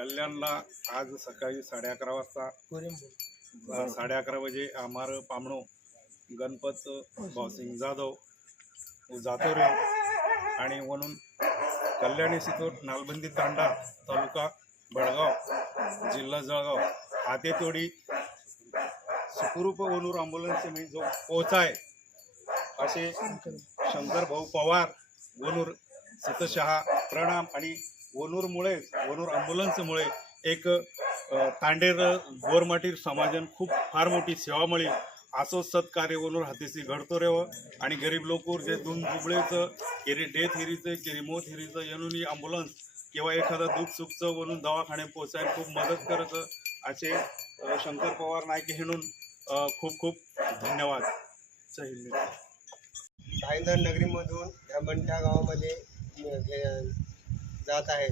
कल्याणला आज सकाळी 11:30 वाजता 11:30 बजे हमारे पामणो गणपत भाऊसिंग जाधव जातो रे आणि म्हणून कल्याणी सितोड नालबंदी तांडा तालुका बडगाव जिल्हा जळगाव हाते तोडी सुखरूप वनूर ॲम्ब्युलन्स में जो पोहोचाय असे शंकर भाऊ पवार वनूर सितशहा प्रणाम आणि वनूरमुळेच वनूर ॲम्ब्युलन्समुळे एक तांडेर गोरमाटीर समाजन खूप फार मोठी सेवा मिळी असो सत्कार्य वनूर हातीसी घडतो रेव आणि गरीब लोकूर जे दोन दुबळेचं केरी डेथ हिरीचं केरी मोत हिरीचं येणून ॲम्ब्युलन्स किंवा एखादा दुःख सुखचं वनून दवाखाने पोचायला खूप मदत करतं असे शंकर पवार नायके म्हणून खूप खूप धन्यवाद. जय हिंद. सायंदर नगरीमधून या मंठा गावामध्ये जात आहे.